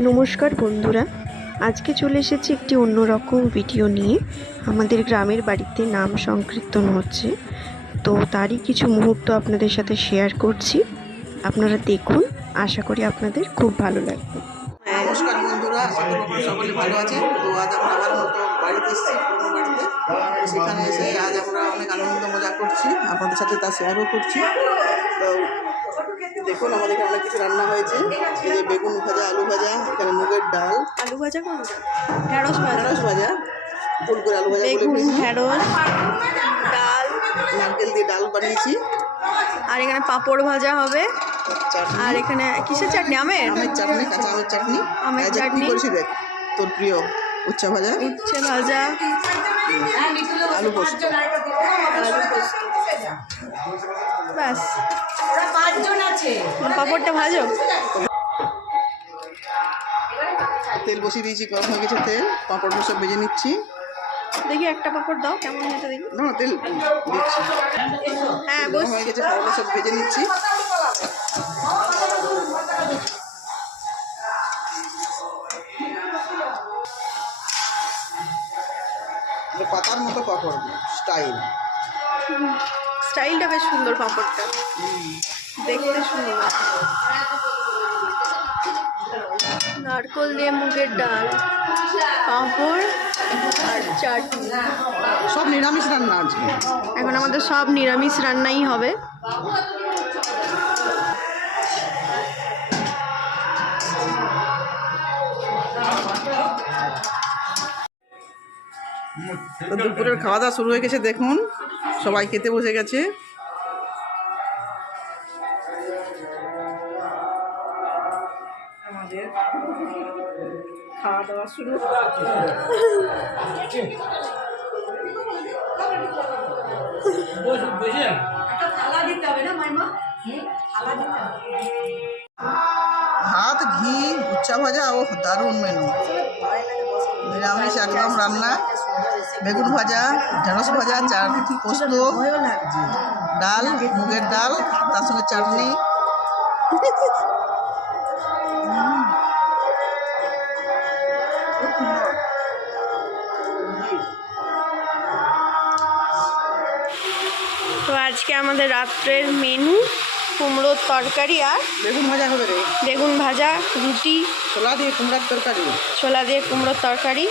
নমস্কার বন্ধুরা, আজকে চলে এসেছি একটি অন্যরকম ভিডিও নিয়ে। আমাদের গ্রামের বাড়িতে নাম সংকীর্তন হচ্ছে, তো তারই কিছু মুহূর্ত আপনাদের সাথে শেয়ার করছি। আপনারা দেখুন, আশা করি আপনাদের খুব ভালো লাগবে। নমস্কার বন্ধুরা, আশা করি আপনারা সকলে ভালো আছেন। তো আজ আমরা আবার মতো বাড়িতে এসেছি, পুরনো বাড়িতে। সেখানে এসে আজ আমরা অনেক আনন্দ মজা করছি, আপনাদের সাথে তা শেয়ারও করছি। তো দেখুন, আমাদের এখানে অনেক কিছু রান্না হয়েছে। এই যে বেগুন ভাজা, আলু ভাজা, এখানে মুগের ডাল, আলু ভাজা, ঢেঁড়স ভাজা, ফুল করে আলু ভাজা, বেগুন, ঢেঁড়স, ডাল, নারকেল দিয়ে ডাল বানিয়েছি। আর এখানে পাঁপড় ভাজা হবে। আর এখানে কিসের চাটনি? আমের চাটনি, কাঁচা আমের চাটনি। আমের চাটনি করেছি দেখ, তোর প্রিয় উচ্চা ভাজা, আলু পোস্ত। ব্যাস, পাঁপড়টা ভাজো। তেল বসিয়ে দিয়েছি, গরম হয়ে গেছে তেল। পাঁপড় সব ভেজে নিচ্ছি। দেখি একটা পাঁপড় দাও, কেমন হয়েছে দেখি। না, তেল দিচ্ছি। হ্যাঁ, হয়ে গেছে, পাঁপড় সব ভেজে নিচ্ছি। পাতার মতো পাঁপড়, স্টাইলটা বেশ সুন্দর, পাঁপড়টা দেখতে সুন্দর। নারকল দিয়ে মুগের ডাল, পাঁপড় আর চাটনি, সব নিরামিষ রান্না আছে। এখন আমাদের সব নিরামিষ রান্নাই হবে। তো দুপুরের খাওয়া দাওয়া শুরু হয়ে গেছে, দেখুন সবাই খেতে বসে গেছে। আমাদের খাওয়া দাওয়া শুরু। ভাত, ঘি, উচ্চা ভাজা ও দারুণ মেনু। নিরামিষ একদম রান্না। বেগুন ভাজা, ঢেঁড়স ভাজা, পোস্ত, ডাল, মুগের ডাল, তার সঙ্গে চাটনি। তো আজকে আমাদের রাত্রের মেনু কুমড়োর তরকারি আর বেগুন ভাজা হবে রে। বেগুন ভাজা, রুটি, ছোলা দিয়ে কুমড়ার তরকারি। ছোলা দিয়ে কুমড়োর তরকারি।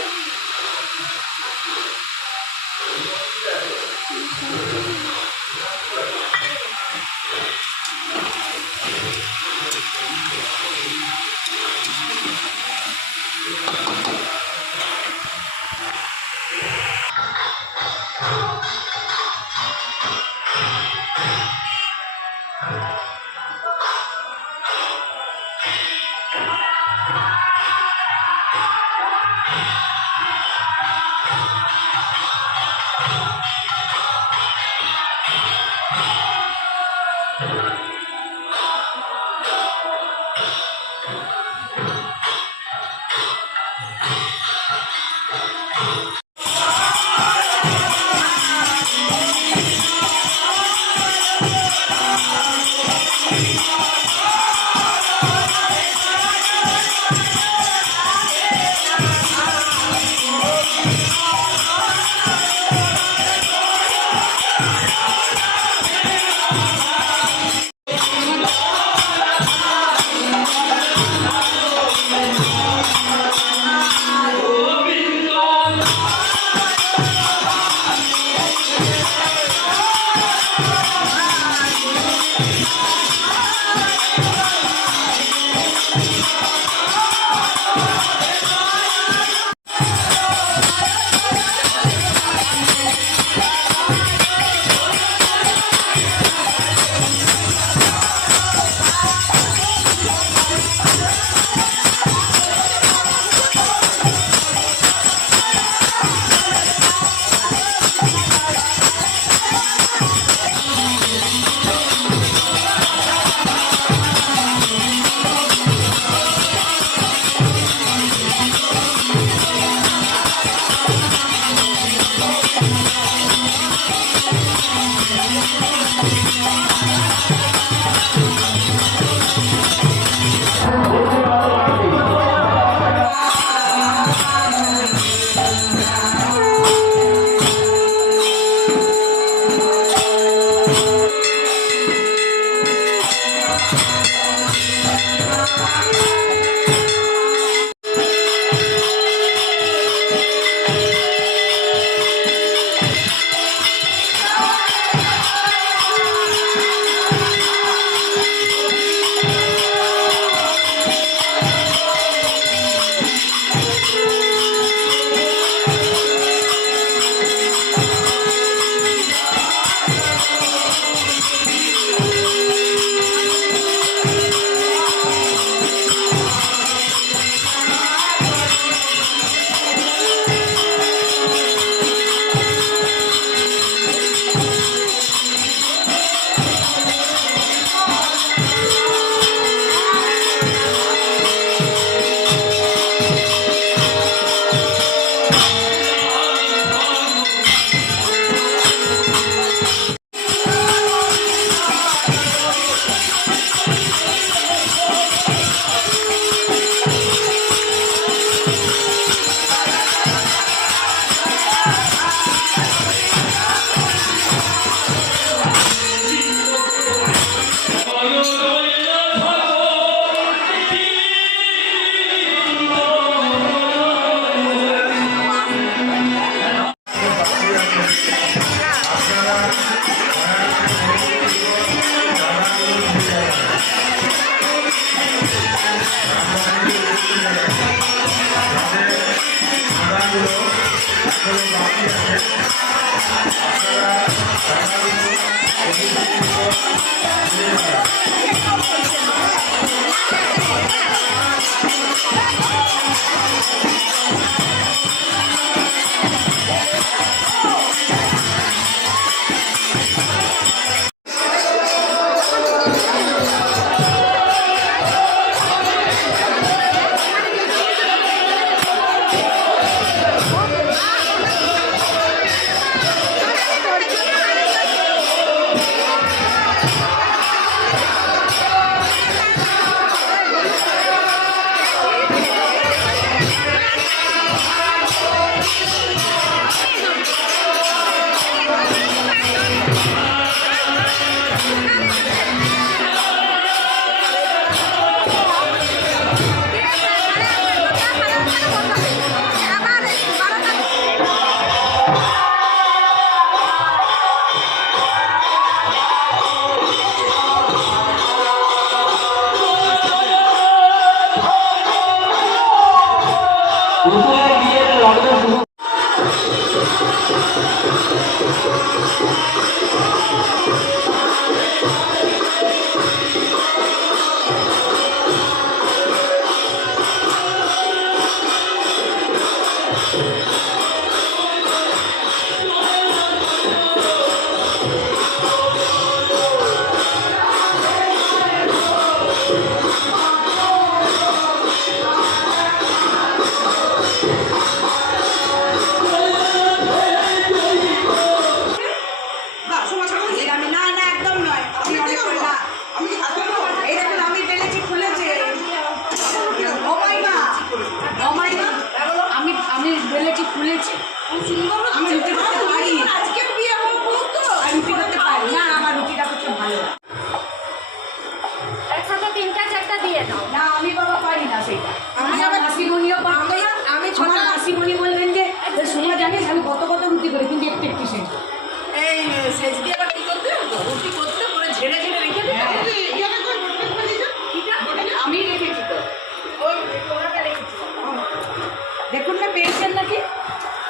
দেখুন না পেয়েছেন নাকি?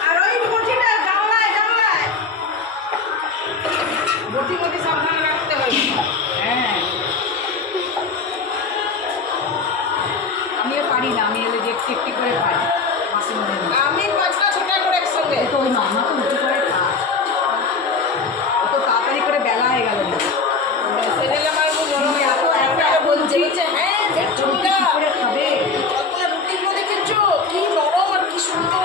আর ওই বটিটা জানলায় বটি সাবধানে রাখতে হবে। হ্যাঁ, আমিও পারি না, আমি এলে দেখতে একটি করে পাই। আমি 5টা 6টা করে একসঙ্গে তো ওই মামা তো রুটি করে খায়, অত তাড়াতাড়ি করে বেলা হয়ে গেল না। সেদিন আমার গরম এত বলছে হ্যাঁ দেখছো করে খাবে রুটিগুলো দেখেছো কি নরম আর কি সুন্দর।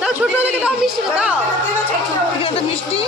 দাও ছোট থেকে দাও মিষ্টি দাও মিষ্টি